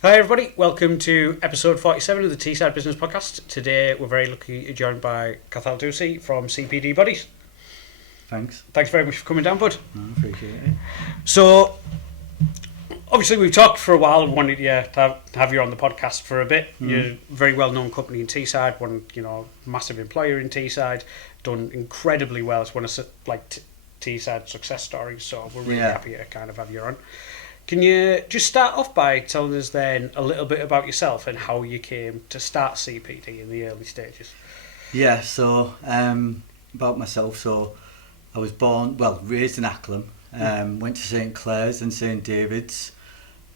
Hi everybody, welcome to episode 47 of the Teesside Business Podcast. Today we're very lucky to be joined by Cathal Doocey from CPD Bodies. Thanks. Thanks very much for coming down, bud. I appreciate it. So, obviously we've talked for a while and wanted you to have you on the podcast for a bit. You're a very well known company in Teesside, massive employer in Teesside, done incredibly well. It's one of Teesside success stories, so we're really happy to kind of have you on. Can you just start off by telling us then a little bit about yourself and how you came to start CPD in the early stages? Yeah, so about myself, so I was raised in Acklam, went to St Clair's and St David's,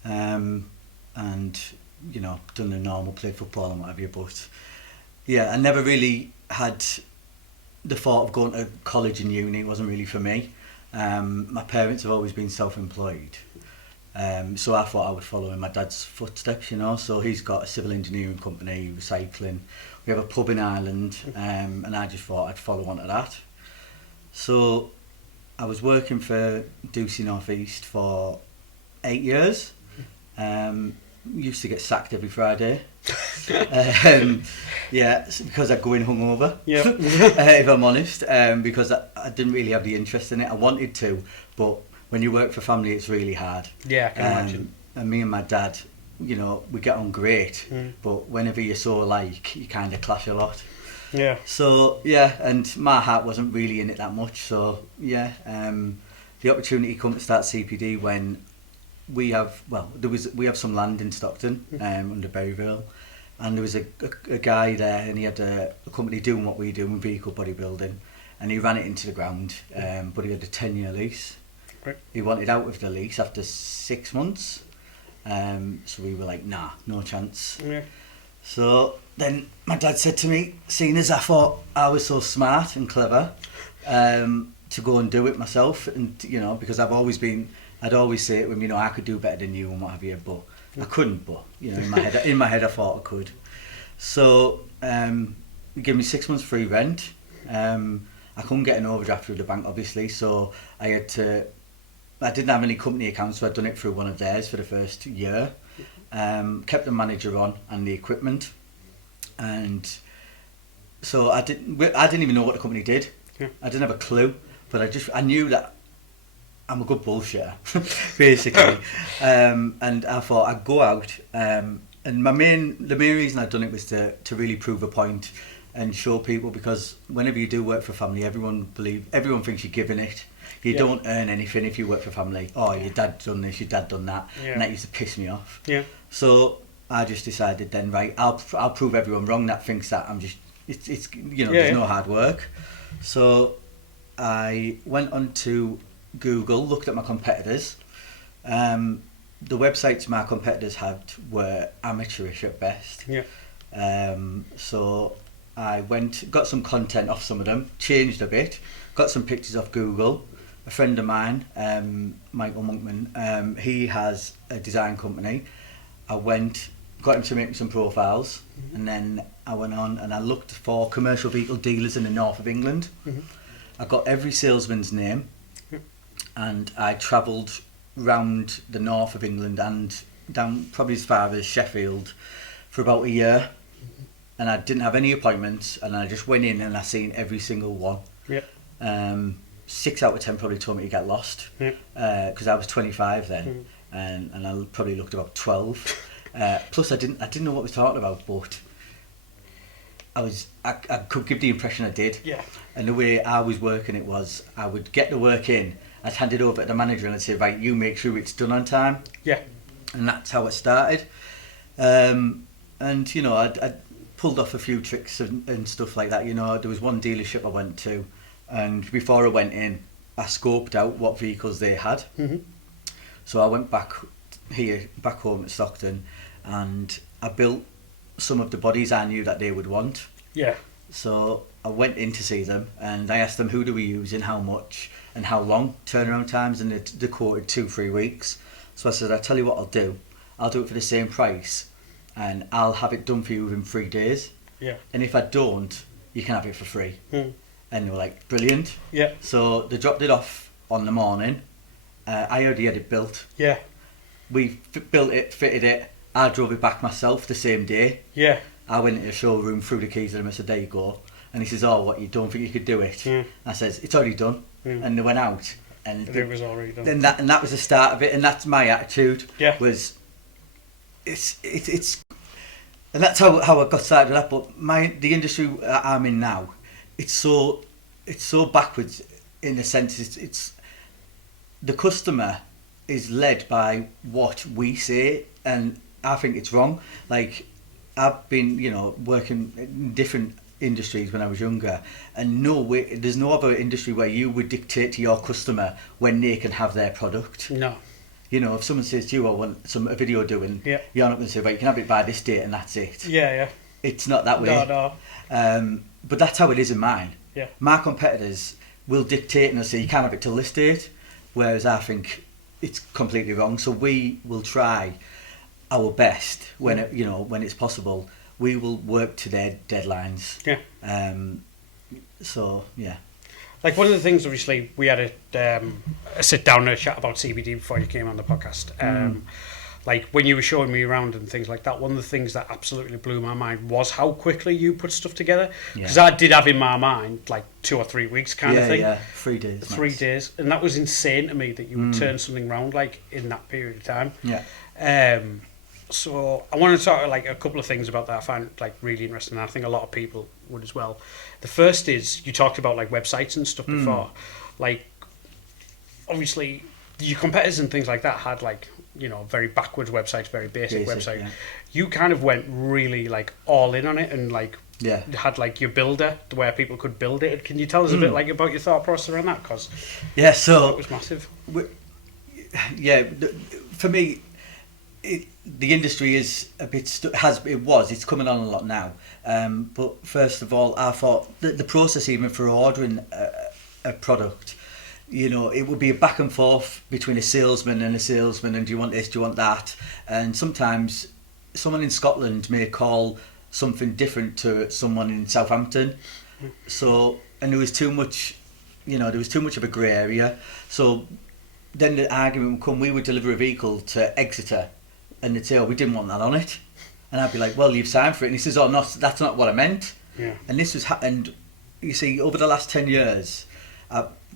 and, done the normal, played football and whatever, but yeah, I never really had the thought of going to college and uni. It wasn't really for me. My parents have always been self-employed. So I thought I would follow in my dad's footsteps, so he's got a civil engineering company, recycling. We have a pub in Ireland, and I just thought I'd follow on to that. So I was working for Doocey North East for 8 years. Used to get sacked every Friday. Because I'd go in hungover, if I'm honest, because I didn't really have the interest in it. I wanted to, but when you work for family, it's really hard. Yeah, I can imagine. And me and my dad, we get on great, but whenever you're so alike, you kind of clash a lot. Yeah. So, and my heart wasn't really in it that much. So, the opportunity come to start CPD when we have some land in Stockton, under Berryville, and there was a guy there, and he had a company doing what we do in vehicle bodybuilding, and he ran it into the ground, but he had a 10-year lease. Right. He wanted out of the lease after 6 months, so we were like, nah, no chance. Yeah. So then my dad said to me, seeing as I thought I was so smart and clever, to go and do it myself, and because I'd always say it when I could do better than you and what have you, but I couldn't. But in my head I thought I could. So he gave me 6 months free rent. I couldn't get an overdraft through the bank, obviously, so I didn't have any company accounts, so I'd done it through one of theirs for the first year. Kept the manager on and the equipment, and so I didn't even know what the company did. Yeah. I didn't have a clue, but I knew that I'm a good bullshitter, basically. And I thought I'd go out, and the main reason I'd done it was to really prove a point and show people, because whenever you do work for family, everyone thinks you're giving it. You don't earn anything if you work for family. Oh, your dad done this, your dad done that, and that used to piss me off. Yeah. So I just decided then, right, I'll prove everyone wrong that thinks that I'm just there's no hard work. So I went onto Google, looked at my competitors. The websites my competitors had were amateurish at best. Yeah. So I got some content off some of them, changed a bit, got some pictures off Google. A friend of mine, Michael Monkman, he has a design company. I got him to make me some profiles, and then I went on and I looked for commercial vehicle dealers in the north of England. I got every salesman's name, and I travelled round the north of England and down probably as far as Sheffield for about a year. And I didn't have any appointments, and I just went in and I seen every single one. Yeah. 6 out of 10 probably told me to get lost, because I was 25 then, and I probably looked about 12. Plus I didn't know what I was talking about, but I could give the impression I did. Yeah. And the way I was working it was, I would get the work in, I'd hand it over to the manager and I'd say, right, you make sure it's done on time. Yeah. And that's how it started. And I pulled off a few tricks and stuff like that. There was one dealership I went to, and before I went in, I scoped out what vehicles they had. So I went back home at Stockton, and I built some of the bodies I knew that they would want. Yeah. So I went in to see them, and I asked them, who do we use and how much and how long turnaround times, and they quoted 2-3 weeks. So I said, I'll tell you what I'll do it for the same price, and I'll have it done for you within 3 days. Yeah. And if I don't, you can have it for free. And they were like, brilliant. Yeah. So they dropped it off on the morning. I already had it built. Yeah. We built it, fitted it, I drove it back myself the same day. Yeah. I went into a showroom, threw the keys at him, I said, there you go. And he says, oh, what, you don't think you could do it? I says, it's already done. And they went out. And it was already done. And that was the start of it, and that's my attitude. Yeah. Was it's and that's how I got started with that. But the industry I'm in now, it's so backwards in the sense it's the customer is led by what we say, and I think it's wrong. Like, I've been, working in different industries when I was younger, and there's no other industry where you would dictate to your customer when they can have their product. No. If someone says to you, I want a video doing, you're not going to say, right, you can have it by this date and that's it. Yeah. It's not that way. No. But that's how it is in mine. Yeah. My competitors will dictate and they'll say, you can't have it till this date, whereas I think it's completely wrong. So we will try our best when it's possible. We will work to their deadlines. Yeah. So yeah. Like, one of the things, obviously, we had a sit down and a chat about CPD before you came on the podcast. Like, when you were showing me around and things like that, one of the things that absolutely blew my mind was how quickly you put stuff together. Because I did have in my mind like 2 or 3 weeks kind of thing. Yeah, 3 days. 3 days, and that was insane to me that you would turn something around like in that period of time. Yeah. So I want to talk like a couple of things about that I find like really interesting, and I think a lot of people would as well. The first is, you talked about like websites and stuff before. Like, obviously your competitors and things like that had like, very backwards websites, very basic website. Yeah. You kind of went really like all in on it, and like had like your builder where people could build it. Can you tell us a bit like about your thought process around that? Because so it was massive. For me, the industry is a bit it's coming on a lot now. But first of all, I thought the process even for ordering a product, it would be a back and forth between a salesman, and do you want this, do you want that? And sometimes someone in Scotland may call something different to someone in Southampton. So, and there was too much of a grey area. So then the argument would come, we would deliver a vehicle to Exeter, and they'd say, oh, we didn't want that on it. And I'd be like, well, you've signed for it. And he says, oh, no, that's not what I meant. Yeah. And this was, and you see, over the last 10 years,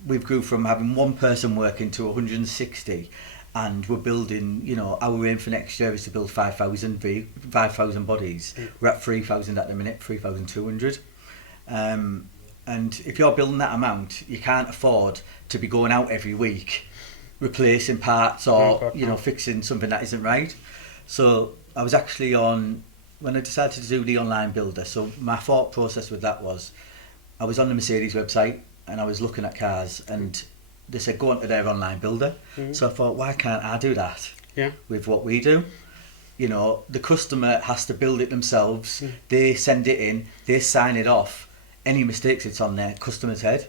we've grew from having one person working to 160, and we're building, our aim for next year is to build 5,000 bodies. We're at 3,000 at the minute, 3,200. And if you're building that amount, you can't afford to be going out every week, replacing parts or, fixing something that isn't right. So I was actually when I decided to do the online builder, so my thought process with that was, I was on the Mercedes website and I was looking at cars, and they said go onto their online builder. So I thought, why can't I do that with what we do? The customer has to build it themselves. They send it in, they sign it off. Any mistakes, it's on their customer's head.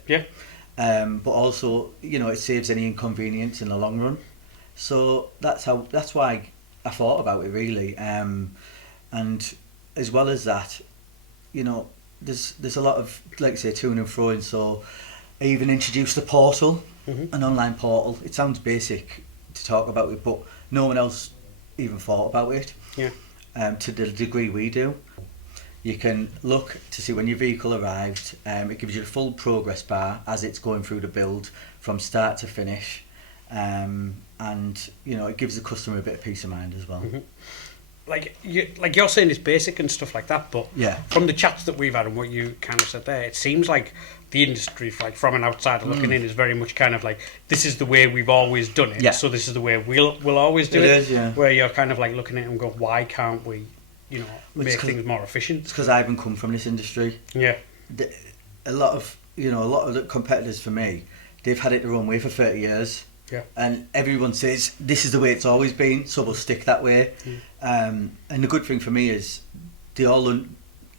But also, it saves any inconvenience in the long run. So that's why I thought about it really. And as well as that, there's a lot of, like I say, to and fro. So I even introduced a portal, an online portal. It sounds basic to talk about it, but no one else even thought about it. To the degree we do. You can look to see when your vehicle arrived. It gives you a full progress bar as it's going through the build from start to finish, and it gives the customer a bit of peace of mind as well. Like you're saying, it's basic and stuff like that, but from the chats that we've had and what you kind of said there, it seems like the industry, like from an outsider looking in, is very much kind of like, this is the way we've always done it, so this is the way we'll always do it. Where you're kind of like looking at it and go, why can't we, make things more efficient? It's because I haven't come from this industry. A lot of the competitors for me, they've had it their own way for 30 years. And everyone says this is the way it's always been, so we'll stick that way. And the good thing for me is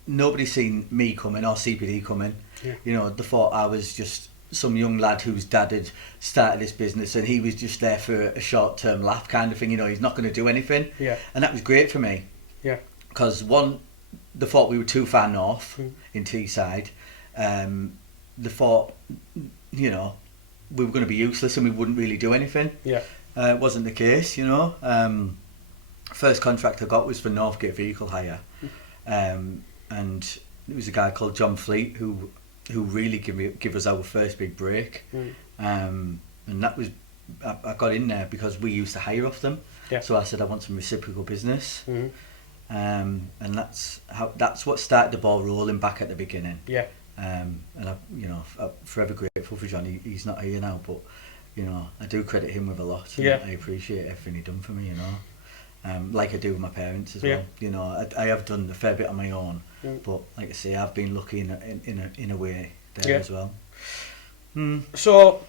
nobody's seen me coming or CPD coming. They thought I was just some young lad whose dad had started this business, and he was just there for a short-term laugh kind of thing. He's not going to do anything. And that was great for me. Because one, they thought we were too far north in Teesside. They thought, we were going to be useless and we wouldn't really do anything. It wasn't the case, first contract I got was for Northgate Vehicle Hire, and it was a guy called John Fleet who really give us our first big break, and that was I got in there because we used to hire off them. Yeah. So I said I want some reciprocal business, and that's what started the ball rolling back at the beginning. Yeah. And I'm forever grateful for John. He's not here now, but I do credit him with a lot. And I appreciate everything he done for me. Like I do with my parents as well. I have done a fair bit on my own, but like I say, I've been lucky in a way there as well. So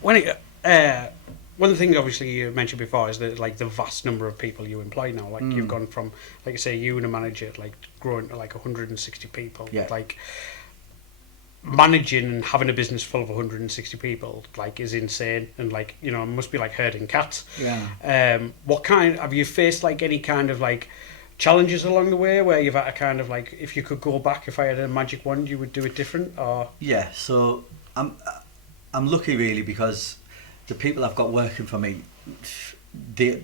one of the things obviously you mentioned before is that like the vast number of people you employ now. Like you've gone from, like I say, you and a manager, like growing to like 160 people. Yeah. Like managing and having a business full of 160 people like is insane, and like it must be like herding cats. What kind have you faced, like any kind of like challenges along the way where you've had to kind of like, if you could go back, if I had a magic wand, you would do it different? Or So I'm lucky really, because the people I've got working for me, they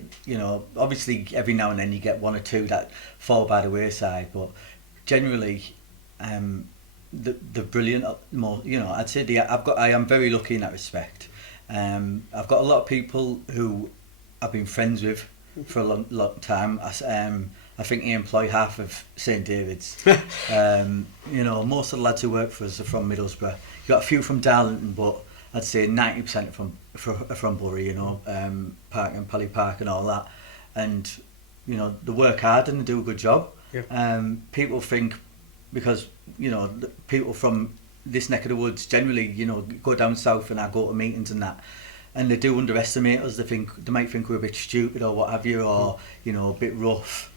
obviously every now and then you get one or two that fall by the wayside, but generally the brilliant, more I'd say I am very lucky in that respect. I've got a lot of people who I've been friends with for a long time. I think they employ half of St David's. Most of the lads who work for us are from Middlesbrough. You've got a few from Darlington, but I'd say 90% are from Bury, Park and Pally Park and all that. And they work hard and they do a good job. People think, because the people from this neck of the woods generally go down south, and I go to meetings and that, and they do underestimate us. They might think we're a bit stupid or what have you, or a bit rough,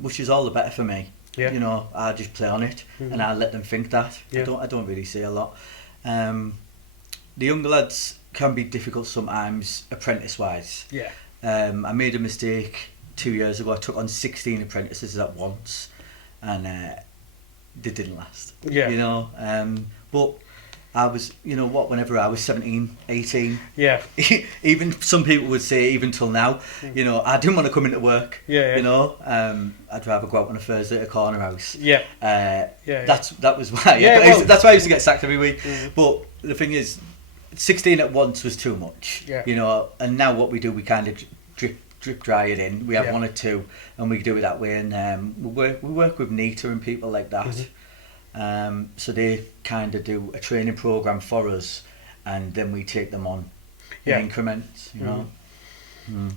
which is all the better for me. I just play on it, and I let them think that. I don't really say a lot. The younger lads can be difficult sometimes, apprentice wise. I made a mistake 2 years ago. I took on 16 apprentices at once, and they didn't last. But I was, whenever I was 17, 18, even some people would say, even till now, I didn't want to come into work. I'd rather go out on a Thursday at a corner house. That was why. That's why I used to get sacked every week. But the thing is, 16 at once was too much. And now what we do, we kind of drip dry it in. We have one or two, and we do it that way. And we work with NETA and people like that. So they kind of do a training program for us, and then we take them on in increments.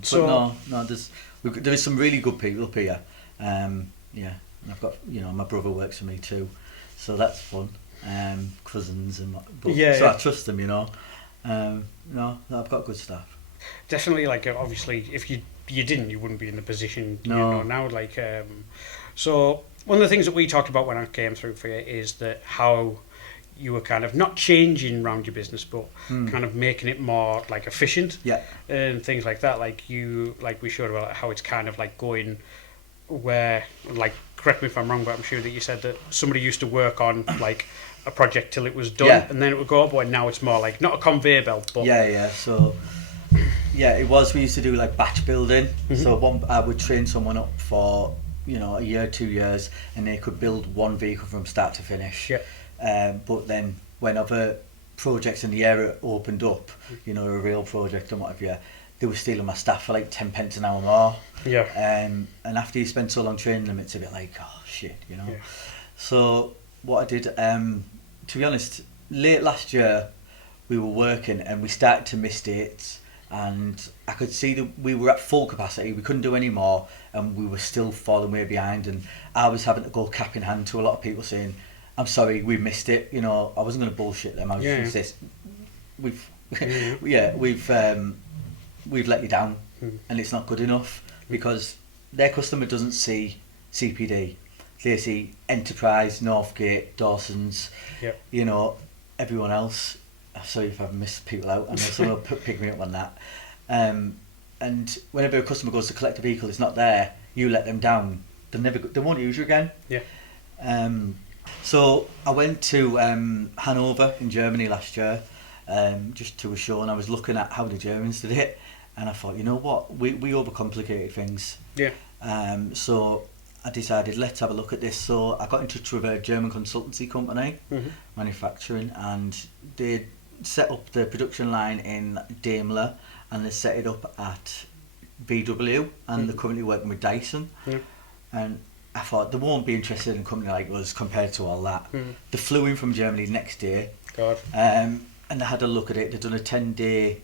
So there is some really good people up here. And I've got my brother works for me too, so that's fun. Cousins and so I trust them. I've got good staff. Definitely, like obviously, if you didn't, you wouldn't be in the position now. Like so. One of the things that we talked about when I came through for you is that how you were kind of not changing around your business, but kind of making it more like efficient, and things like that. Like we showed about how it's kind of like going where, like, correct me if I'm wrong, but I'm sure that you said that somebody used to work on like a project till it was done, and then it would go up. And now it's more like not a conveyor belt, but So it was. We used to do like batch building. So I would train someone up for a year, 2 years, and they could build one vehicle from start to finish. But then when other projects in the area opened up, a real project and what have you, they were stealing my staff for like 10 pence an hour more. And after you spend so long training them, it's a bit like, oh shit, So what I did, to be honest, late last year we were working and we started to miss dates. And I could see that we were at full capacity, we couldn't do any more, and we were still falling way behind. And I was having to go cap in hand to a lot of people saying, I'm sorry, we missed it. I wasn't going to bullshit them. I was just going to say, we've let you down, and it's not good enough, because their customer doesn't see CPD. They see Enterprise, Northgate, Dawson's, everyone else. Sorry if I've missed people out. I know someone will pick me up on that. And whenever a customer goes to collect a vehicle, it's not there, you let them down, they won't use you again. So I went to Hanover in Germany last year, just to a show, and I was looking at how the Germans did it, and I thought, you know what, we overcomplicated things. So I decided, let's have a look at this. So I got in touch with a German consultancy company, manufacturing, and they set up the production line in Daimler, and they set it up at VW, and they're currently working with Dyson. And I thought they won't be interested in a company like us compared to all that. They flew in from Germany next day. God. And they had a look at it. They'd done a 10-day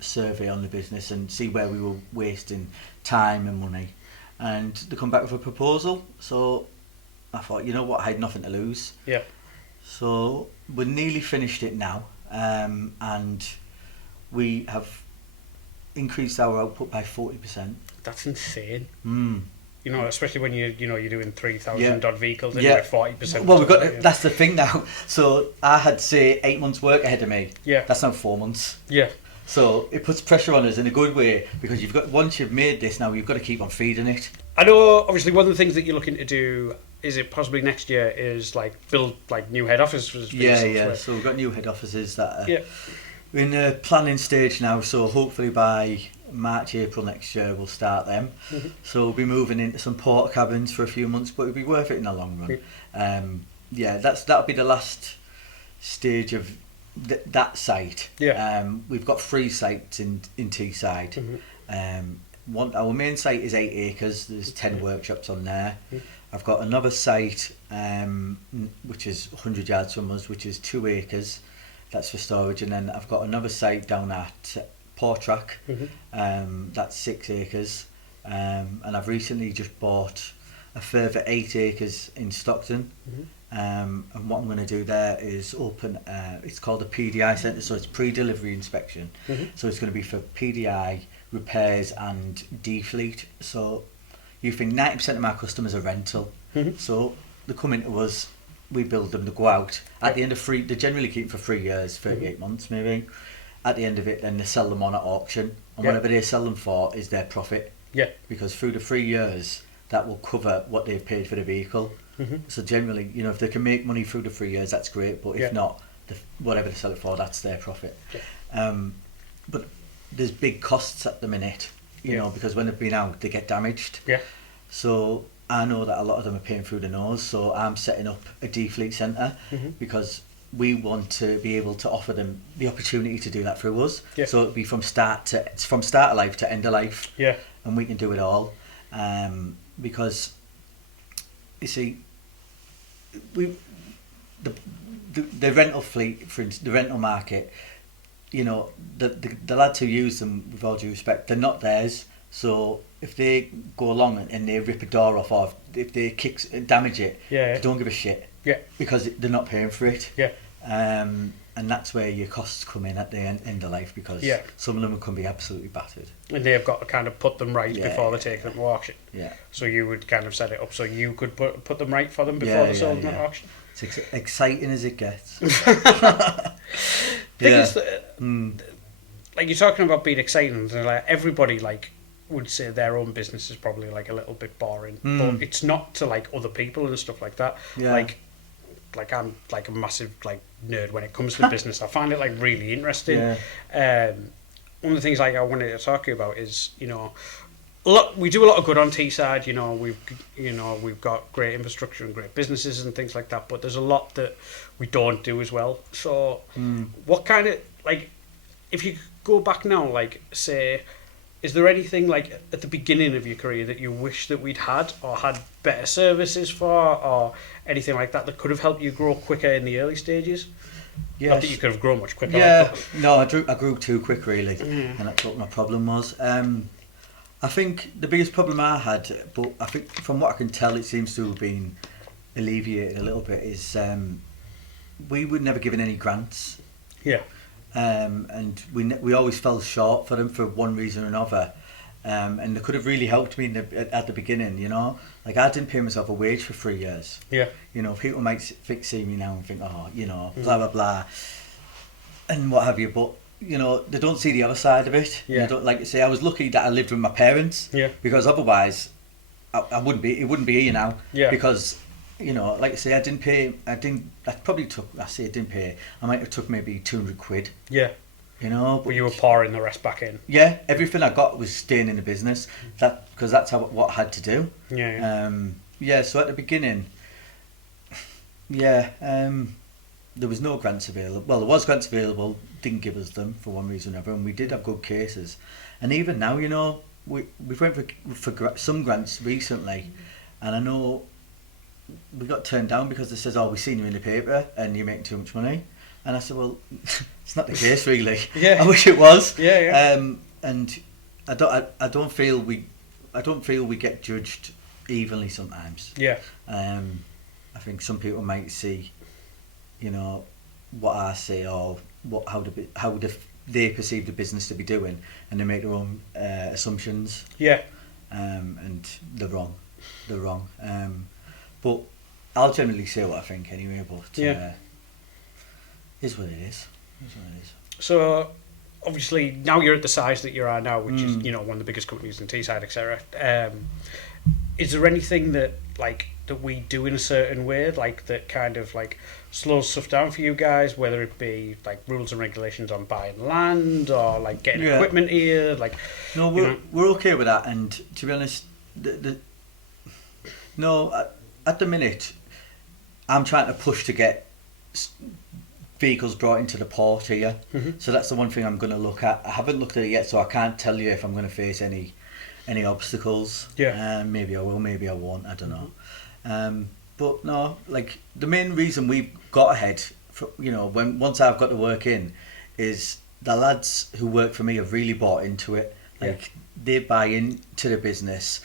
survey on the business and see where we were wasting time and money. And they come back with a proposal. So I thought, you know what, I had nothing to lose. Yeah. So we're nearly finished it now. And we have increased our output by 40%. That's insane. You know, especially when you're doing 3,000 odd vehicles and you're at 40%. Well, that's the thing now. So I had, say, 8 months work ahead of me. Yeah. That's now 4 months. Yeah. So it puts pressure on us in a good way, because once you've made this now, you've got to keep on feeding it. I know, obviously, one of the things that you're looking to do, is it possibly next year, is build new head offices. Yeah. So we've got new head offices that are we're in the planning stage now. So hopefully by March, April next year we'll start them. So we'll be moving into some porta cabins for a few months, but it'll be worth it in the long run. That'll be the last stage of that site. We've got 3 sites in Teesside. Our main site is 8 acres. There's 10 workshops on there. I've got another site which is 100 yards from us, which is 2 acres. That's for storage. And then I've got another site down at Portrack. That's 6 acres. And I've recently just bought a further 8 acres in Stockton. And what I'm going to do there is open, it's called a PDI centre, so it's pre-delivery inspection. So it's going to be for PDI, repairs and defleet. So you think 90% of my customers are rental. So they come into us, we build them, they go out. At the end of they generally keep them for 3 years, 38 months maybe. At the end of it, then they sell them on at auction. And whatever they sell them for is their profit. Because through the 3 years, that will cover what they've paid for the vehicle. So generally, if they can make money through the 3 years, that's great. But if not, whatever they sell it for, that's their profit. But there's big costs at the minute, you know, because when they've been out, they get damaged. So I know that a lot of them are paying through the nose. So I'm setting up a defleet centre because we want to be able to offer them the opportunity to do that through us. So it'll be from start of life to end of life. And we can do it all. Because you see, the rental fleet, for instance, the rental market, the lads who use them, with all due respect, they're not theirs. So if they go along and they rip a door off, or if they damage it, they don't give a shit. Because they're not paying for it. And that's where your costs come in at the end of life, because some of them can be absolutely battered. And they've got to kind of put them right before they take them to auction. So you would kind of set it up so you could put them right for them before they sold them at auction. It's exciting as it gets. Thing is that, you're talking about being exciting, and everybody would say their own business is probably a little bit boring, but it's not to other people and stuff like that. I'm a massive nerd when it comes to business. I find it really interesting. One of the things I wanted to talk to you about is we do a lot of good on Teesside. We've got great infrastructure and great businesses and things like that, but there's a lot that we don't do as well. So what kind of if you go back now, say, is there anything at the beginning of your career that you wish that we'd had, or had better services for, or anything like that could have helped you grow quicker in the early stages? Not that you could have grown much quicker. No, I grew too quick, really, and that's what my problem was. I think the biggest problem I had, but I think from what I can tell, it seems to have been alleviated a little bit, is we were never given any grants. And we always fell short for them for one reason or another, and they could have really helped me at the beginning. I didn't pay myself a wage for 3 years. People might see me now and think, blah blah blah, and what have you, but they don't see the other side of it. They don't, like you say, I was lucky that I lived with my parents, because otherwise it wouldn't be here now. Because like I say, I didn't pay. I didn't pay. I might have took maybe 200 quid. you know. But you were pouring the rest back in. Yeah, everything I got was staying in the business. Because that's what I had to do. Yeah. So at the beginning, there was no grants available. Well, there was grants available, didn't give us them for one reason or another, and we did have good cases. And even now, you know, we went for some grants recently, and I know we got turned down because they says, "Oh, we've seen you in the paper and you're making too much money." And I said, "Well, it's not the case, really. Yeah. I wish it was." Yeah. And I don't feel we get judged evenly sometimes. Yeah. I think some people might see, you know, what I say or how they perceive the business to be doing, and they make their own assumptions. Yeah. And they're wrong. But I'll generally say what I think anyway. But is what it is. So obviously now you're at the size that you are now, which is, you know, one of the biggest companies in Teesside, etc. Is there anything that we do in a certain way, that kind of slows stuff down for you guys, whether it be rules and regulations on buying land or getting equipment here? No, we're okay with that. And to be honest, at the minute, I'm trying to push to get vehicles brought into the port here. So that's the one thing I'm going to look at. I haven't looked at it yet, so I can't tell you if I'm going to face any obstacles. Maybe I will, maybe I won't, I don't know. But no, the main reason we've got ahead, once I've got the work in, is the lads who work for me have really bought into it. They buy into the business.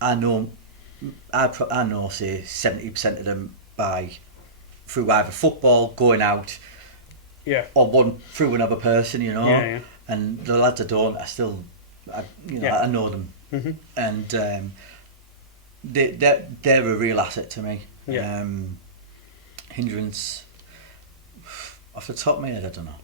I know say 70% of them buy through either football, going out, or one through another person, you know. And the lads that don't, I know them, and they're a real asset to me. Hindrance, off the top of my head, I don't know.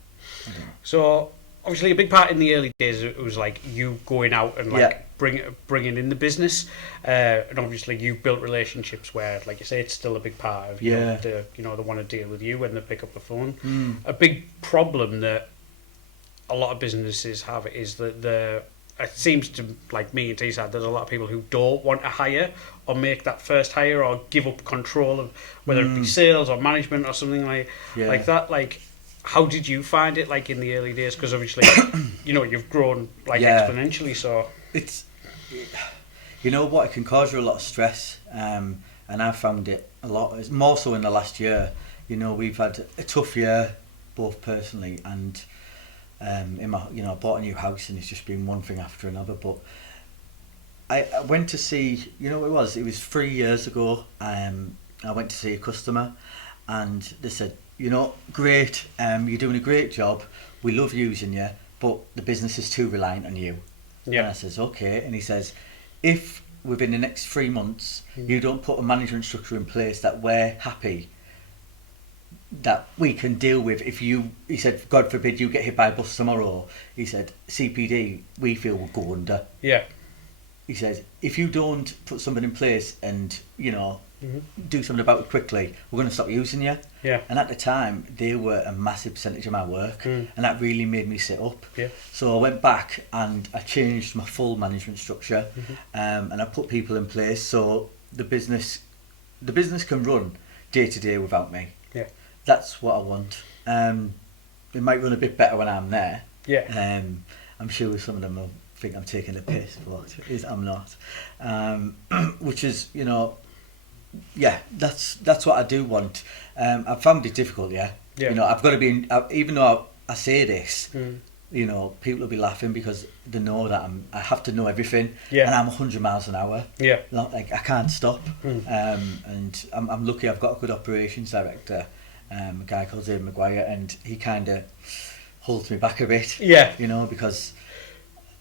So obviously a big part in the early days, it was you going out and bringing in the business, and obviously you've built relationships where, like you say, it's still a big part of they want to deal with you when they pick up the phone. A big problem that a lot of businesses have is that it seems to me and Teesside, there's a lot of people who don't want to hire or make that first hire or give up control of whether it be sales or management or something like that. How did you find it in the early days? Because obviously you've grown exponentially, so it's, you know what, it can cause you a lot of stress, and I found it a lot. It's more so in the last year. We've had a tough year, both personally and in my, I bought a new house, and it's just been one thing after another. But I went to see, it was 3 years ago. I went to see a customer, and they said, great, you're doing a great job. We love using you, but the business is too reliant on you. And I says, okay. And he says, if within the next 3 months you don't put a management structure in place that we're happy, that we can deal with, he said, God forbid you get hit by a bus tomorrow, he said, CPD, we feel will go under. He says, if you don't put something in place and, do something about it quickly, we're going to stop using you. And at the time, they were a massive percentage of my work, and that really made me sit up. So I went back and I changed my full management structure, and I put people in place so the business can run day to day without me. That's what I want. It might run a bit better when I'm there. I'm sure some of them will think I'm taking a piss, but I'm not. Which is, that's what I do want. I've found it difficult, I've got to be, even though I say this, people will be laughing because they know that I have to know everything, and I'm 100 miles an hour. I can't stop. And I'm lucky I've got a good operations director, a guy called David Maguire, and he kind of holds me back a bit. Because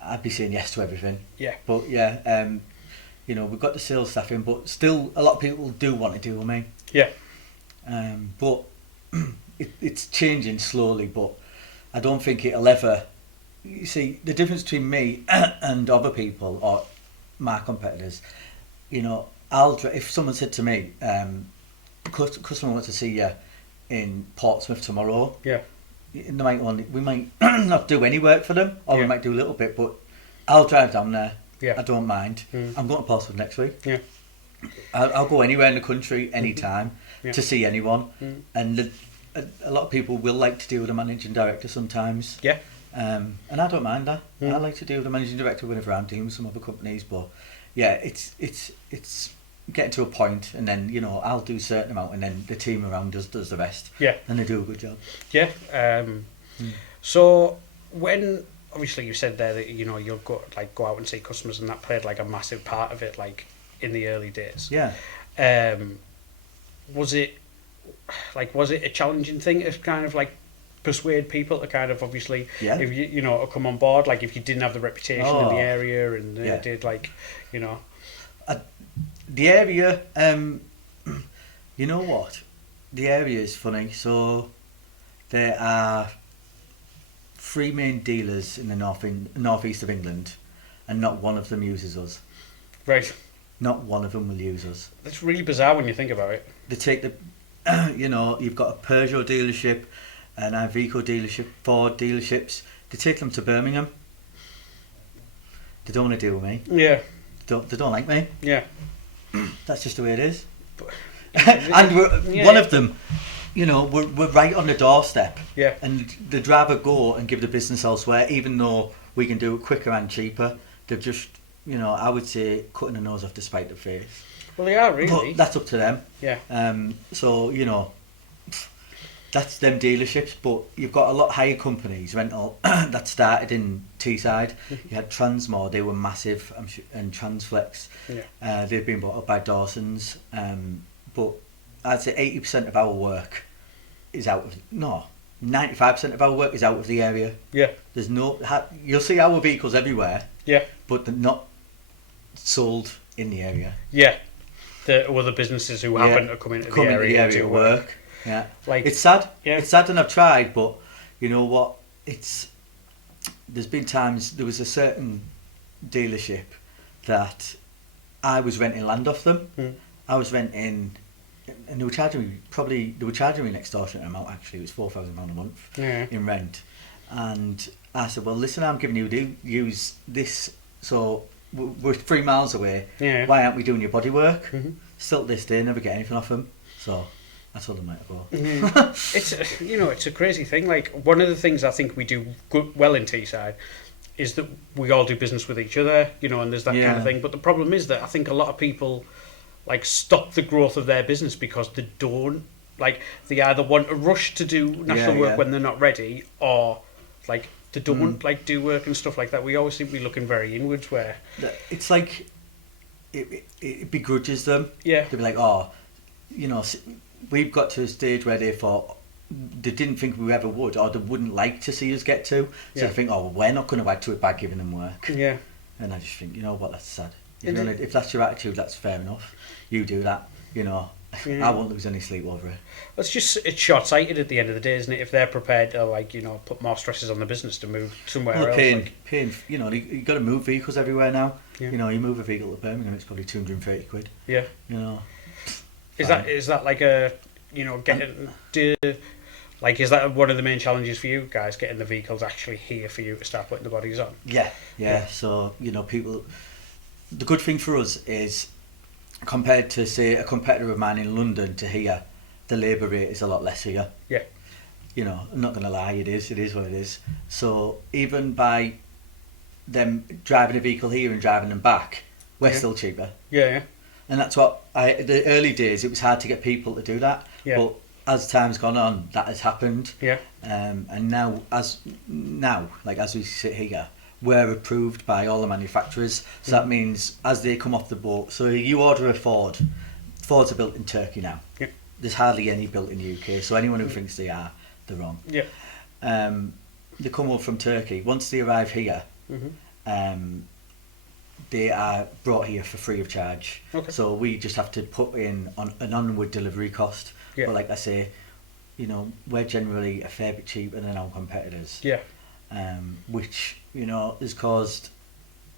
I'd be saying yes to everything. But we've got the sales staff in, but still a lot of people do want to deal with me. But it's changing slowly, but I don't think it'll ever. You see, the difference between me and other people or my competitors, if someone said to me, customer wants to see you in Portsmouth tomorrow, we might not do any work for them, or we might do a little bit, but I'll drive down there. Yeah. I don't mind. I'm going to Portsmouth next week. Yeah. I'll go anywhere in the country, anytime, to see anyone. And a lot of people will like to deal with a managing director sometimes. Yeah. And I don't mind that. I like to deal with a managing director whenever I'm dealing with some other companies. But yeah, it's getting to a point, and then I'll do a certain amount, and then the team around us does the rest. Yeah. And they do a good job. Yeah. So when obviously you said there that you'll go out and see customers, and that played like a massive part of it, like in the early days. Yeah. Was it a challenging thing to kind of like persuade people to kind of obviously if you to come on board, like if you didn't have the reputation in the area and did the area, you know what, the area is funny. So there are 3 main dealers in the northeast of England, and not one of them uses us. Right. Not one of them will use us. That's really bizarre when you think about it. They take the you've got a Peugeot dealership, an Iveco dealership, Ford dealerships. They take them to Birmingham. They don't want to deal with me. Yeah. They don't like me. Yeah. That's just the way it is. And one of them, we're right on the doorstep. Yeah. And they'd rather go and give the business elsewhere, even though we can do it quicker and cheaper. They're just, I would say, cutting the nose off to spite the face. Well, they are really. But that's up to them. Yeah. So that's them dealerships. But you've got a lot higher companies, rental, that started in Teesside. You had Transmore, they were massive, and Transflex. Yeah. They've been bought up by Dawson's. But I'd say 80% of our work is 95% of our work is out of the area. Yeah. There's you'll see our vehicles everywhere. Yeah. But they're not sold in the area. Yeah. The other businesses who happen to come into the area to work. Yeah. Like, it's sad. Yeah. It's sad, and I've tried, but you know what? There's been times, there was a certain dealership that I was renting land off them. I was renting, and they were charging me an extortionate amount. Actually, it was £4,000 a month in rent. And I said, well, listen, I'm giving you use this, so we're 3 miles away. Yeah. Why aren't we doing your body work? Still to this day, never get anything off them. So I told them where to go. It's a crazy thing. Like, one of the things I think we do well in Teesside is that we all do business with each other, and there's that kind of thing. But the problem is that I think a lot of people stop the growth of their business because they don't, they either want a rush to do national work when they're not ready, or they don't do work and stuff like that. We always seem to be looking very inwards, where it's like it begrudges them. Yeah. They'd be like, we've got to a stage where they thought they didn't think we ever would, or they wouldn't like to see us get to. So they think, we're not going to add to it by giving them work. Yeah. And I just think, you know what, that's sad. If that's your attitude, that's fair enough. You do that, I won't lose any sleep over it. It's short-sighted at the end of the day, isn't it? If they're prepared to put more stresses on the business to move somewhere else. Paying, you got to move vehicles everywhere now. You move a vehicle to Birmingham, it's probably £230. Yeah. Is that like a is that one of the main challenges for you guys, getting the vehicles actually here for you to start putting the bodies on? Yeah. So people, the good thing for us is, compared to say a competitor of mine in London to here, the labour rate is a lot less here. Yeah. I'm not going to lie, it is what it is. So even by them driving a vehicle here and driving them back, we're still cheaper. Yeah. And that's what the early days, it was hard to get people to do that. Yeah. But as time's gone on, that has happened. Yeah. And now as we sit here, we're approved by all the manufacturers. So that means as they come off the boat, so you order a Ford, Fords are built in Turkey now. Yeah. There's hardly any built in the UK, so anyone who thinks they are, they're wrong. Yeah. They come over from Turkey. Once they arrive here, they are brought here for free of charge. Okay. So we just have to put in an onward delivery cost. Yeah. But like I say, we're generally a fair bit cheaper than our competitors. Yeah. Which has caused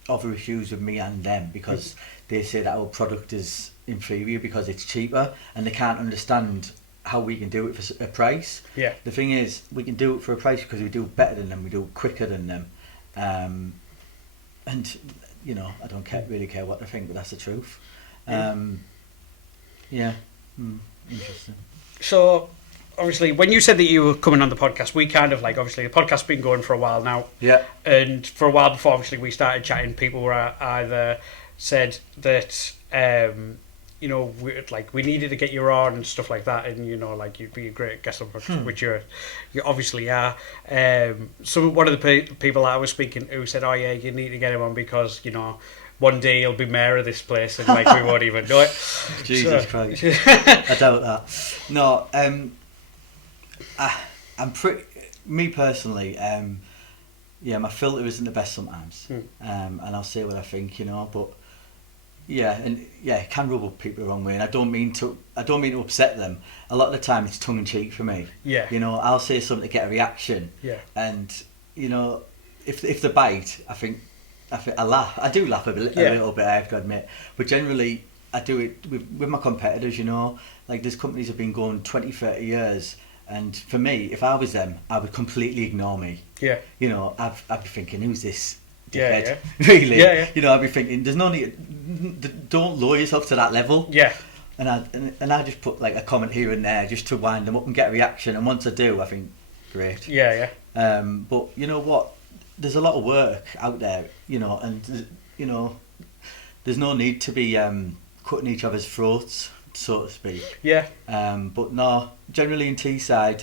other issues with me and them, because they say that our product is inferior because it's cheaper, and they can't understand how we can do it for a price. Yeah. The thing is, we can do it for a price because we do it better than them, we do it quicker than them. And, you know, I don't really care what they think, but that's the truth. Interesting. So, obviously, when you said that you were coming on the podcast, we kind of like, obviously, the podcast's been going for a while now. Yeah. And for a while before, obviously, we started chatting, people were either said that, you know, we needed to get you on and stuff like that, and, you know, like, you'd be a great guest on podcast, which you obviously are. So one of the people I was speaking to said, oh, yeah, you need to get him on because, you know, one day he'll be mayor of this place and, like, we won't even know it. Jesus Christ. I doubt that. No, I'm pretty... Me personally, my filter isn't the best sometimes. And I'll say what I think, you know, but... it can rub people the wrong way, and I don't mean to upset them. A lot of the time, it's tongue in cheek for me. Yeah. You know, I'll say something to get a reaction. Yeah. And you know, if they bite, I laugh. I do laugh a little bit. I have to admit, but generally, I do it with my competitors. You know, like there's companies that have been going 20, 30 years. And for me, if I was them, I would completely ignore me. Yeah. You know, I'd be thinking, who's this? Yeah. Really. Yeah. You know, I'd be thinking, there's no need. Don't lower yourself to that level. Yeah. And I just put like a comment here and there just to wind them up and get a reaction. And once I do, I think, great. Yeah. But you know what? There's a lot of work out there. You know, and you know, there's no need to be cutting each other's throats, so to speak. Yeah. But no, generally in Teesside,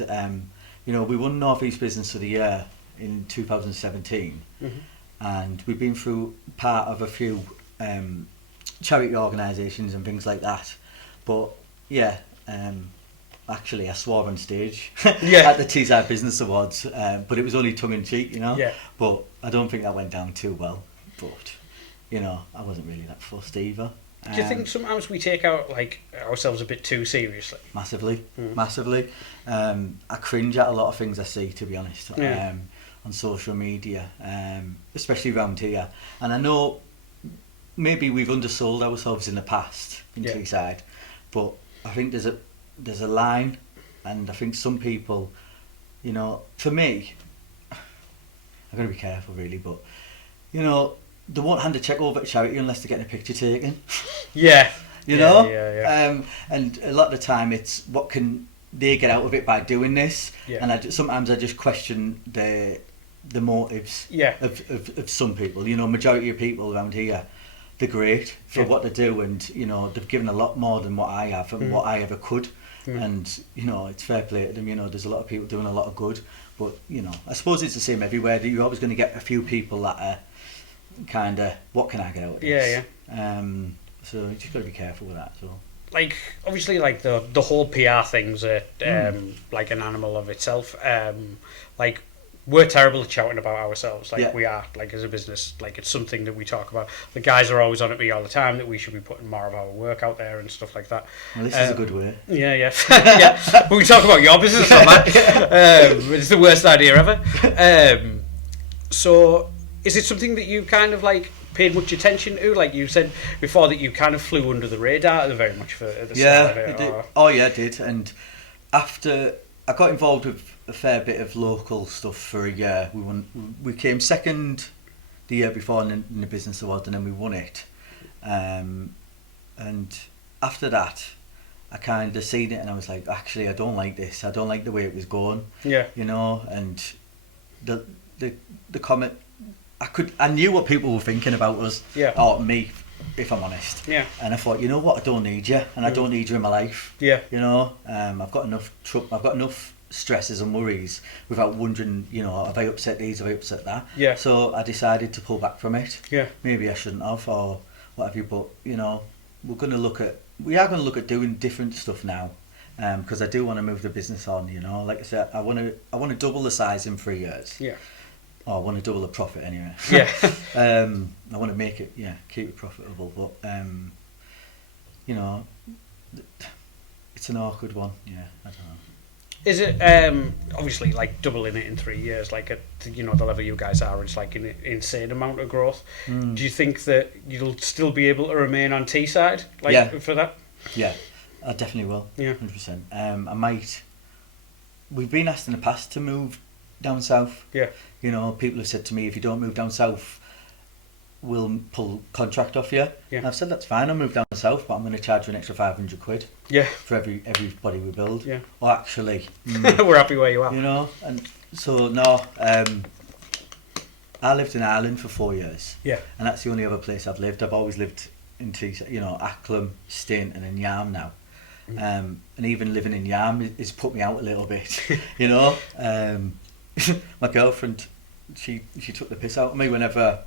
you know, we won North East Business of the Year in 2017. And we've been through part of a few charity organisations and things like that. But actually I swore on stage at the Teesside Business Awards, but it was only tongue in cheek, you know. Yeah. But I don't think that went down too well. But you know, I wasn't really that fussed either. Do you think sometimes we take out like ourselves a bit too seriously? Massively. I cringe at a lot of things I see, to be honest. On social media, especially around here. And I know maybe we've undersold ourselves in the past in Teesside, but I think there's a line, and I think some people, you know, for me, I'm going to be careful really, but you know, they won't hand a cheque over to charity unless they're getting a picture taken. Yeah. You know? Yeah. And a lot of the time it's what can they get out of it by doing this, and sometimes I just question the motives of some people. You know, majority of people around here, they're great for what they do, and you know, they've given a lot more than what I have and what I ever could. And you know, it's fair play to them. You know, there's a lot of people doing a lot of good, but you know, I suppose it's the same everywhere. That you're always going to get a few people that are kind of, what can I get out of this? So you just got to be careful with that. So like obviously like the whole PR thing's like an animal of itself. Like we're terrible at shouting about ourselves. Like we are, like as a business, like it's something that we talk about. The guys are always on at me all the time that we should be putting more of our work out there and stuff like that. Well, this is a good way. Yeah. We can talk about your business on that. It's the worst idea ever. So is it something that you kind of like paid much attention to? Like you said before that you kind of flew under the radar very much for the start of it. I did. Oh yeah, I did. And after I got involved with a fair bit of local stuff for a year. We came second the year before in the business award, and then we won it. And after that, I kind of seen it, and I was like, actually, I don't like this. I don't like the way it was going. Yeah. You know, and the comment, I knew what people were thinking about us. Yeah. Or me, if I'm honest. Yeah. And I thought, you know what, I don't need you, and I don't need you in my life. Yeah. You know, I've got enough stresses and worries without wondering, you know, have I upset these, have I upset that? Yeah. So I decided to pull back from it. Yeah. Maybe I shouldn't have, or what have you, but you know, we are going to look at doing different stuff now, because I do want to move the business on. You know, like I said, I want to double the size in 3 years. Yeah. Or I want to double the profit anyway. Yeah. I want to make it, keep it profitable, but you know, it's an awkward one. Yeah, I don't know. Is it obviously like doubling it in 3 years, like at the level you guys are, it's like an insane amount of growth. Do you think that you'll still be able to remain on Teesside for that? Yeah, I definitely will. Yeah. 100%. I might. We've been asked in the past to move down south. Yeah. You know, people have said to me, if you don't move down south, we'll pull contract off you. Yeah. And I've said that's fine. I'll move down south, but I'm going to charge you an extra £500 Yeah. for everybody we build. Yeah. Or actually, we're happy where you are. you know. And so no, I lived in Ireland for 4 years. Yeah. And that's the only other place I've lived. I've always lived in Acklam, Stint, and in Yarm now. And even living in Yarm has put me out a little bit. You know, my girlfriend, she took the piss out of me whenever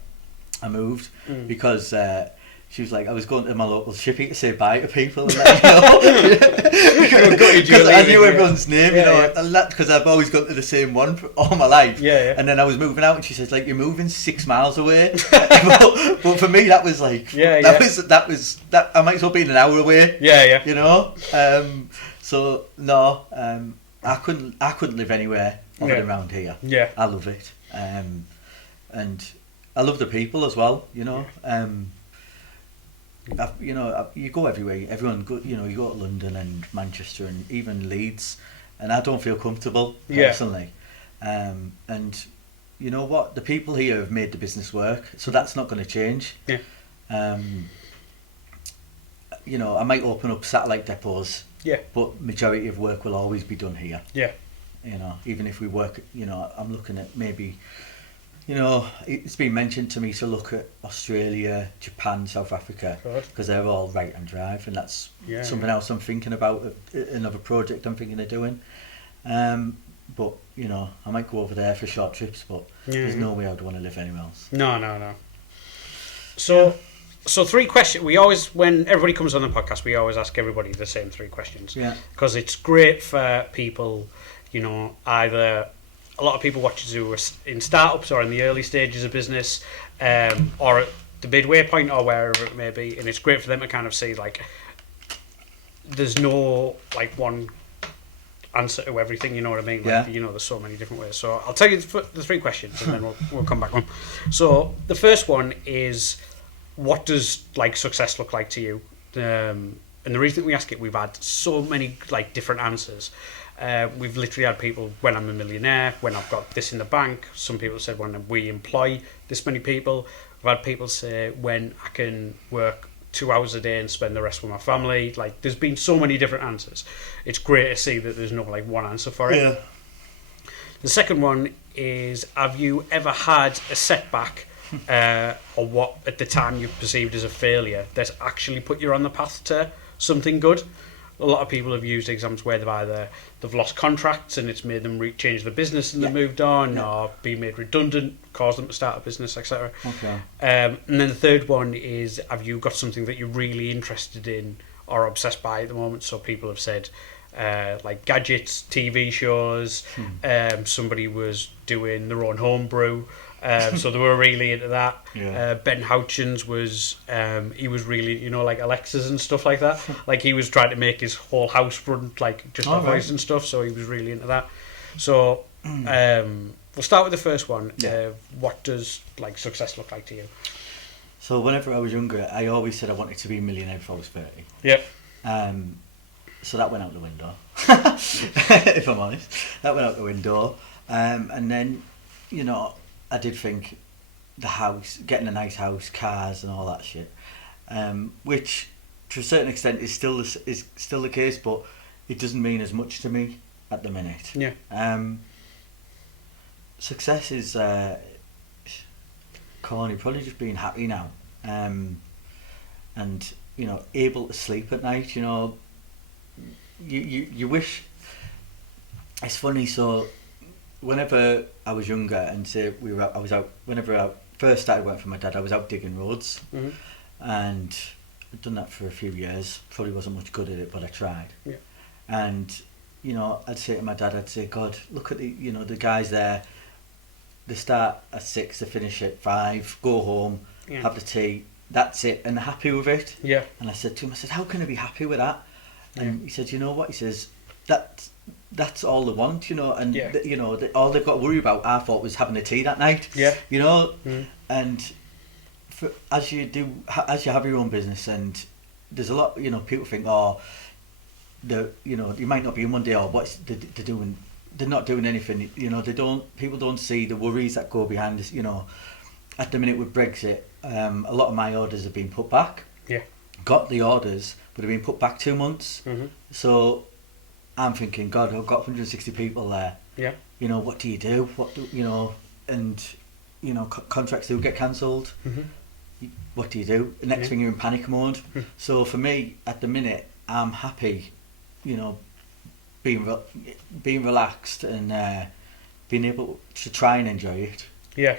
I moved because she was like, I was going to my local shippy to say bye to people, and that, because I knew everyone's name, you know, and that because I've always gone to the same one for all my life. Yeah. And then I was moving out, and she says, like, you're moving 6 miles away. but for me, that was like, that was I might as well be an hour away. Yeah. You know, so no, I couldn't live anywhere other than around here. Yeah. I love it, and I love the people as well. You know, you go everywhere. Everyone go. You know, you go to London and Manchester and even Leeds, and I don't feel comfortable personally. And you know what? The people here have made the business work, so that's not going to change. Yeah. You know, I might open up satellite depots. Yeah. But majority of work will always be done here. Yeah. You know, even if we work, you know, I'm looking at maybe, you know, it's been mentioned to me to look at Australia, Japan, South Africa, because they're all right-hand drive, and that's something else I'm thinking about, another project I'm thinking of doing. But, you know, I might go over there for short trips, but there's no way I'd want to live anywhere else. No. So 3 questions. We always, when everybody comes on the podcast, we always ask everybody the same 3 questions. Yeah. Because it's great for people, you know, either a lot of people watch us who are in startups or in the early stages of business, or at the midway point or wherever it may be, and it's great for them to kind of see, like, there's no like one answer to everything, you know what I mean? Like, you know, there's so many different ways. So I'll tell you the 3 questions, and then we'll come back on. So the first one is, what does like success look like to you? And the reason we ask it, we've had so many like different answers. We've literally had people, when I'm a millionaire, when I've got this in the bank. Some people said when we employ this many people. We've had people say when I can work 2 hours a day and spend the rest with my family. Like, there's been so many different answers. It's great to see that there's no like one answer for it. Yeah. The second one is, have you ever had a setback or what at the time you perceived as a failure that's actually put you on the path to something good? A lot of people have used examples where they've lost contracts and it's made them change the business and they've moved on, or be made redundant, caused them to start a business, etc. Okay. And then the third one is, have you got something that you're really interested in or obsessed by at the moment? So people have said like gadgets, TV shows, somebody was doing their own homebrew, so they were really into that. Ben Houchins was he was really, you know, like Alexas and stuff like that. Like, he was trying to make his whole house run like just off voice and stuff, so he was really into that. So we'll start with the first one. What does like success look like to you? So whenever I was younger, I always said I wanted to be a millionaire before I was 30. Yep. So that went out the window, if I'm honest. That went out the window. And then, you know, I did think the house, getting a nice house, cars and all that shit, which to a certain extent is still the case, but it doesn't mean as much to me at the minute. Yeah. Success is corny, probably just being happy now, and, you know, able to sleep at night. You know, you wish. It's funny, so whenever I was younger and say I was out, whenever I first started working for my dad, I was out digging roads, and I'd done that for a few years. Probably wasn't much good at it, but I tried. Yeah. And, you know, I'd say to my dad, I'd say, God, look at the guys there. They start at 6, they finish at 5, go home, have the tea, that's it, and they're happy with it. Yeah. And I said to him, how can I be happy with that? And he said, you know what? He says, that's all they want, you know, and you know, all they've got to worry about, I thought, was having a tea that night. Yeah. You know, and as you have your own business, and there's a lot, you know, people think, oh, you might not be in one day, or what's they're doing. They're not doing anything. People don't see the worries that go behind this. At the minute with Brexit, a lot of my orders have been put back. Yeah. Got the orders, but have been put back 2 months. Mm-hmm. So I'm thinking, God, I've got 160 people there. Yeah. What do you do? Contracts do get cancelled. Mm-hmm. What do you do? The next thing you're in panic mode. Mm-hmm. So for me, at the minute, I'm happy, being relaxed and being able to try and enjoy it. Yeah.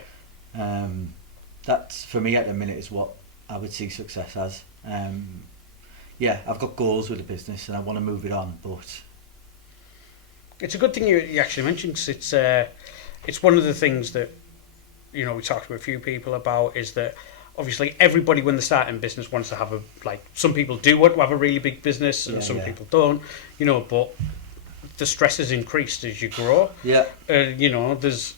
That's for me at the minute is what I would see success as. I've got goals with the business and I want to move it on, but it's a good thing you actually mentioned, because it's one of the things that we talked to a few people about, is that obviously everybody when they start in business wants to have some people do want to have a really big business and some people don't, but the stress is increased as you grow. Yeah. There's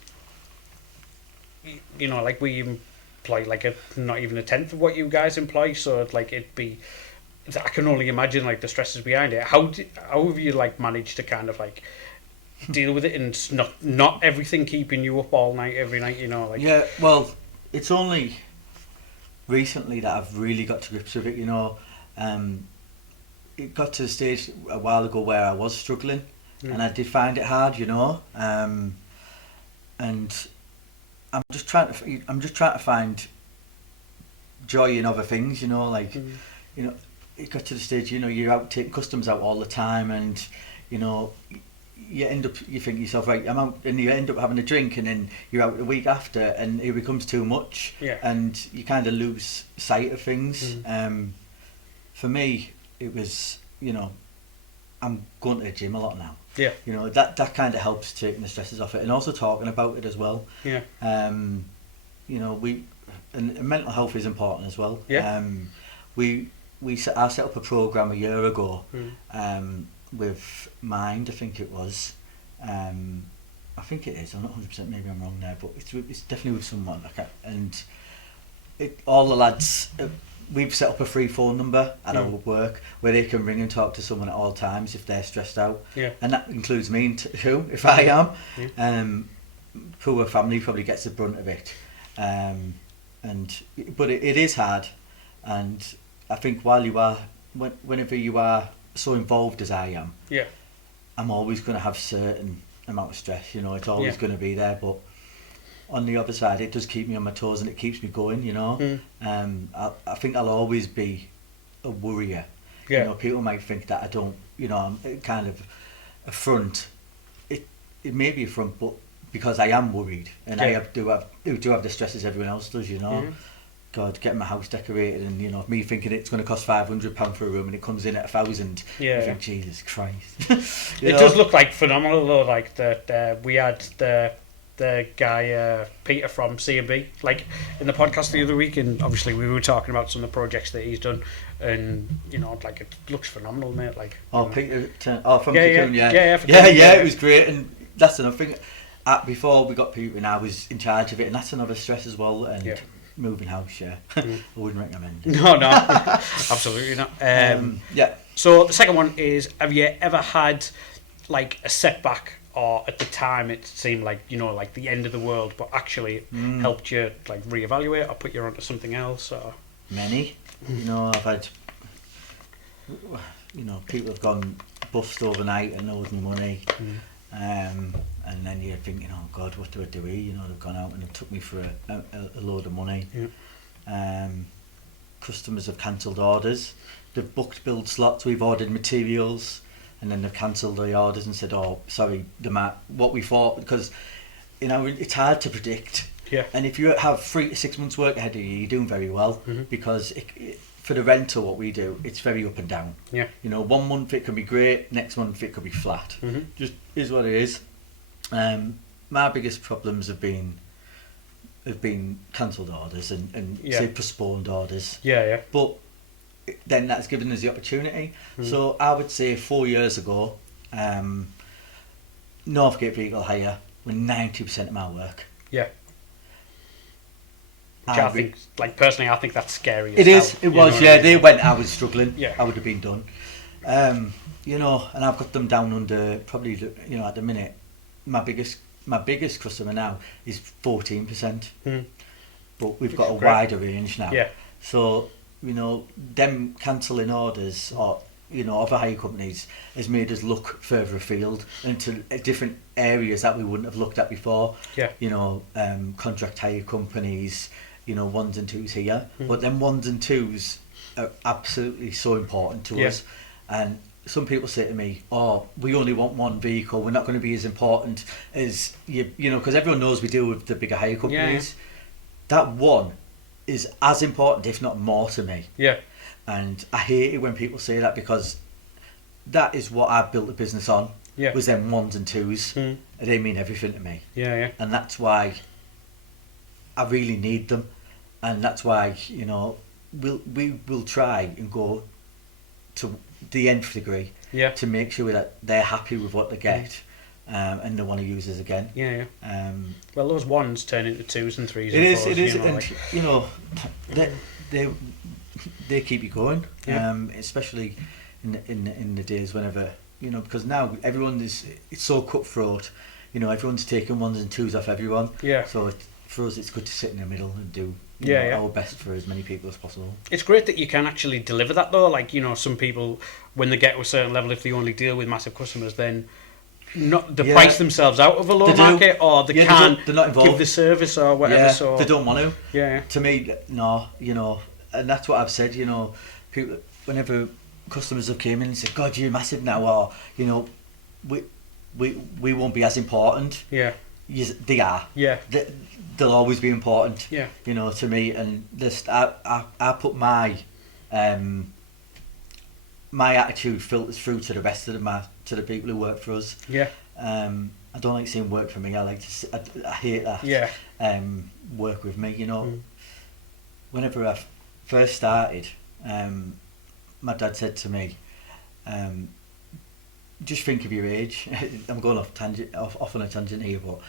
we employ not even a tenth of what you guys employ, so I can only imagine the stresses behind it. How have you managed to kind of deal with it, and not everything keeping you up all night every night? Yeah, well, it's only recently that I've really got to grips with it. It got to the stage a while ago where I was struggling, and I did find it hard. And I'm just trying to find joy in other things. It got to the stage, you're out taking customers out all the time, and you think to yourself, right, I'm out, and you end up having a drink, and then you're out the week after, and it becomes too much, and you kind of lose sight of things. For me, it was, I'm going to the gym a lot now. Yeah. That kind of helps taking the stresses off it, and also talking about it as well. Yeah. And mental health is important as well. Yeah. I set up a program a year ago, with Mind, I think it was. I think it is. I'm not 100%. Maybe I'm wrong there, but it's definitely with someone. All the lads. We've set up a free phone number at our work where they can ring and talk to someone at all times if they're stressed out. Yeah. And that includes me too, if I am. Yeah. Poor family probably gets the brunt of it. But it is hard, and I think whenever you are so involved as I am, I'm always going to have certain amount of stress. It's always going to be there, but on the other side, it does keep me on my toes and it keeps me going. I think I'll always be a worrier. Yeah. People might think that I don't. I'm kind of a front. It may be a front, but because I am worried, and I do have the stresses everyone else does. God, getting my house decorated, and me thinking it's going to cost £500 for a room, and it comes in at 1,000. I think, Jesus Christ. It does look phenomenal though. That we had the guy Peter from C&B in the podcast the other week, and obviously we were talking about some of the projects that he's done, and it looks phenomenal, mate. Peter from Cocoon, it was great, and that's another thing. Before we got Peter, and I was in charge of it, and that's another stress as well. And moving house, I wouldn't recommend it. No, absolutely not. So the second one is: have you ever had a setback, or at the time it seemed the end of the world, but actually helped you reevaluate or put you onto something else? Or many, I've had, people have gone bust overnight and owed me money. And then you're thinking, oh God, what do I do here? They've gone out and it took me for a load of money. Customers have cancelled orders. They've booked build slots. We've ordered materials, and then they've cancelled the orders and said, oh, sorry, what we thought, because it's hard to predict. Yeah. And if you have 3 to 6 months work ahead of you, you're doing very well, because for the rental, what we do, it's very up and down. Yeah. 1 month it can be great, next month it could be flat. Just is what it is. My biggest problems have been cancelled orders and say postponed orders. Yeah. But then that's given us the opportunity. So I would say 4 years ago, Northgate Vehicle Hire were 90% of my work. Yeah. Which I think, personally, I think that's scary. It is. It was. Yeah. They went. I was struggling. Yeah. I would have been done. You know, and I've got them down under probably, you know, at the minute, my biggest customer now is 14%, but we've got a wider range now. Yeah. So, you know, them cancelling orders or, you know, other hire companies has made us look further afield into different areas that we wouldn't have looked at before. Yeah. You know, contract hire companies, you know, ones and twos here. But them ones and twos are absolutely so important to us. And some people say to me, oh, we only want one vehicle, we're not going to be as important as you know, because everyone knows we deal with the bigger hire companies. That one is as important, if not more, to me. Yeah. And I hate it when people say that, because that is what I've built a business on. Yeah. Was them ones and twos. And they mean everything to me. Yeah. And that's why I really need them. And that's why, you know, we will try and go to the nth degree to make sure that they're happy with what they get. And they want to use us again. Well, those ones turn into twos and threes. It and is, fours, it is, you know, and like, you know, they keep you going. Especially in the days whenever, you know, because now everyone it's so cutthroat. You know, everyone's taking ones and twos off everyone. So for us, it's good to sit in the middle and do our best for as many people as possible. It's great that you can actually deliver that though. Like, you know, some people, when they get to a certain level, if they only deal with massive customers, then they price themselves out of a low market, or they can't they're not involved. give the service or whatever. So they don't want to. To me, no, you know, and that's what I've said. You know, people, whenever customers have came in and said, "God, you're massive now," or you know, we won't be as important. They are. They'll always be important. You know, to me, and just I put my attitude filters through to the rest of to the people who work for us. I don't like saying work for me. I like to. I hate that. Work with me. You know, whenever I first started, my dad said to me, "Just think of your age." I'm going off on a tangent here, but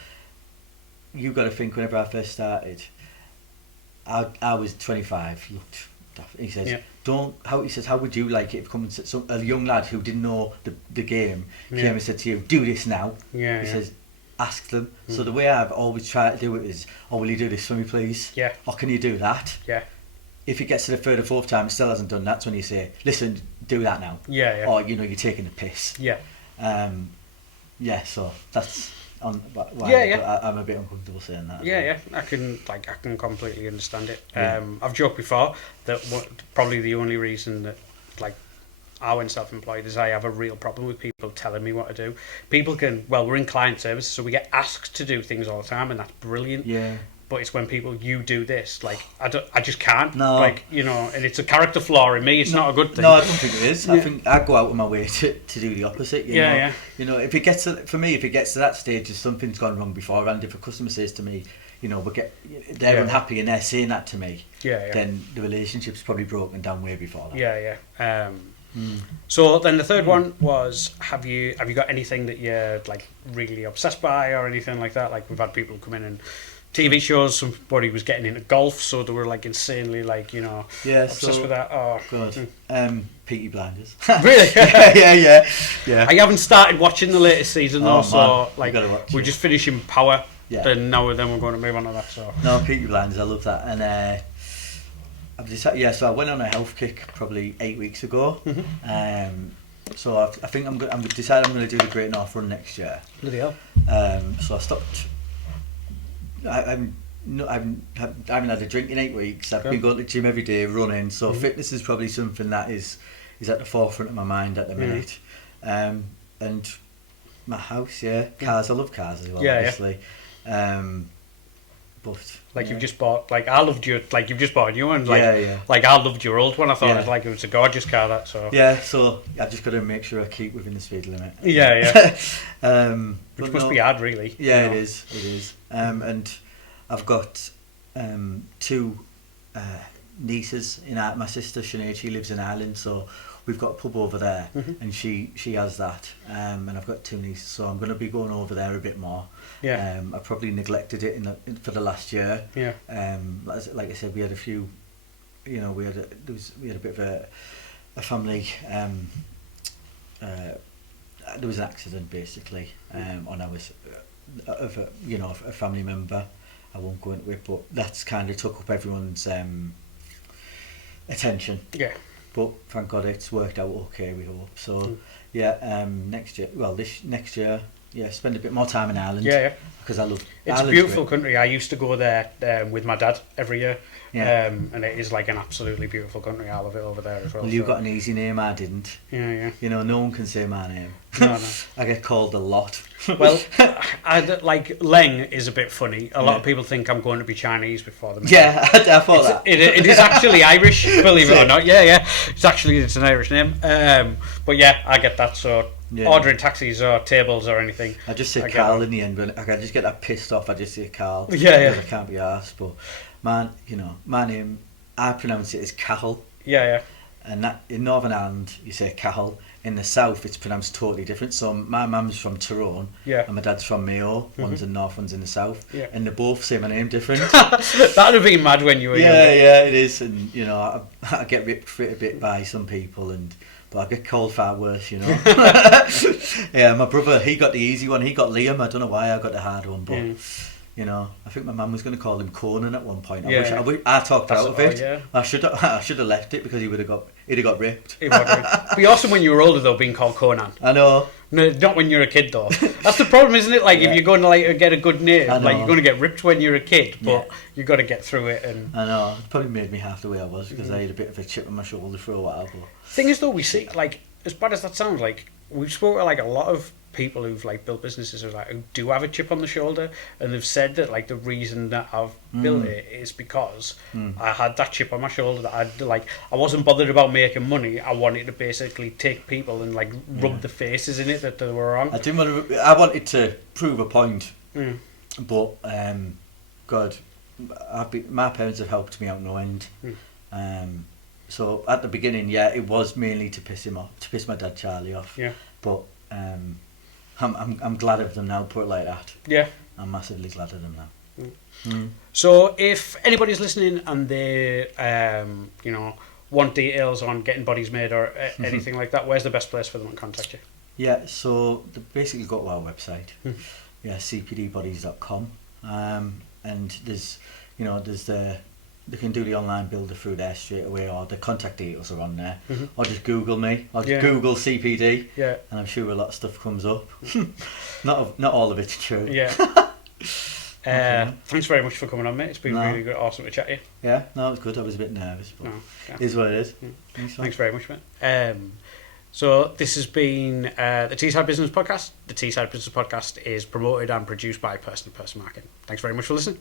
you've got to think. Whenever I first started, I was 25. Looked. He says, how would you like it if a young lad who didn't know the game came and said to you, do this now? He says, ask them. So the way I've always tried to do it is, oh, will you do this for me, please? Or can you do that? If it gets to the third or fourth time it still hasn't done, that's when you say, listen, do that now. Or, you know, you're taking the piss. So that's why I'm a bit uncomfortable saying that. I can completely understand it. I've joked before that probably the only reason that I went self-employed is I have a real problem with people telling me what to do. People we're in client services, so we get asked to do things all the time, and that's brilliant. But it's when people, you do this, I just can't. You know, and it's a character flaw in me. It's not a good thing. No, I don't think it is. I think I go out of my way to do the opposite. You know? You know, if it gets to that stage, if something's gone wrong beforehand, if a customer says to me, you know, they're unhappy and they're saying that to me, then the relationship's probably broken down way before that. So then the third one was, have you got anything that you're really obsessed by or anything like that? Like, we've had people come in and TV shows, somebody was getting into golf, so they were insanely obsessed with that. Oh, good. Peaky Blinders. Really? yeah. I haven't started watching the latest season though, so we're just finishing Power. Then we're going to move on to that. So no, Peaky Blinders, I love that, and I've decided. So I went on a health kick probably 8 weeks ago. So I think I'm decided I'm going to do the Great North Run next year. Bloody hell. So I stopped. I haven't had a drink in 8 weeks. I've been going to the gym every day, running. So fitness is probably something that is at the forefront of my mind at the minute. And my house, cars. I love cars as well, obviously. But you've just bought. I loved your. You've just bought a new one. I loved your old one. I thought it was a gorgeous car. That so. So I've just got to make sure I keep within the speed limit. Which must be hard, really. It is. And I've got 2 nieces in my sister Sinead. She lives in Ireland, so we've got a pub over there, and she has that. And I've got 2 nieces, so I'm going to be going over there a bit more. I probably neglected it for the last year. Like I said, we had a few. You know, we had a bit of a family there was an accident basically, and I was of a family member. I won't go into it, but that's kind of took up everyone's attention. Yeah. But thank God it's worked out okay, we hope. So next year, spend a bit more time in Ireland. Yeah. Because I love it's Ireland's a beautiful great. country. I used to go there with my dad every year. Yeah. And it is like an absolutely beautiful country. I love it over there as well. Well, you got an easy name, I didn't. Yeah. You know, no one can say my name. No. I get called a lot. Well, like Leng is a bit funny. A lot of people think I'm going to be Chinese before the Yeah, I thought that. It is actually Irish, believe it or not. Yeah. It's an Irish name. But yeah, I get that. So ordering taxis or tables or anything, I just say Carl in the end. When I just get that pissed off, I just say Carl. Yeah. Because I can't be arsed. But man, my name, I pronounce it as Cathal. Yeah. And that in Northern Ireland you say Cathal. In the south it's pronounced totally different. So my mum's from Tyrone, and my dad's from Mayo. One's in north, one's in the south, and they both say my name different. That'd have been mad when you were younger. Yeah, it is. And I get ripped for it a bit by some people, but I get called far worse, Yeah, my brother, he got the easy one. He got Liam. I don't know why I got the hard one, but I think my mum was going to call him Conan at one point. I talked out of it. Yeah. I should have left it because he'd have got ripped. It'd be awesome when you were older though, being called Conan. I know. No, not when you're a kid though. That's the problem, isn't it? Like if you're going to get a good name, like you're going to get ripped when you're a kid, but you've got to get through it. And I know. It probably made me half the way I was because I had a bit of a chip on my shoulder for a while. But thing is though, we see as bad as that sounds, we've spoken to a lot of people who've built businesses who do have a chip on the shoulder, and they've said that the reason that I've built it is because I had that chip on my shoulder that I wasn't bothered about making money. I wanted to basically take people and rub the faces in it that they were wrong. I wanted to prove a point, but God, my parents have helped me out no end. So at the beginning, it was mainly to piss him off, to piss my dad Charlie off. Yeah. But I'm glad of them now. Put it like that. Yeah. I'm massively glad of them now. So if anybody's listening and they want details on getting bodies made or anything like that, where's the best place for them to contact you? Yeah. So they basically go to our website. CPD Bodies.com. And there's they can do the online builder through there straight away, or the contact details are on there, or just Google me, or just Google CPD, and I'm sure a lot of stuff comes up. not all of it's true. Yeah. Thanks very much for coming on, mate. It's been really good, awesome to chat to you. Yeah, no, it was good. I was a bit nervous, but it is what it is. Thanks very much, mate. So this has been the Teesside Business Podcast. The Teesside Business Podcast is promoted and produced by Person to Person Marketing. Thanks very much for listening.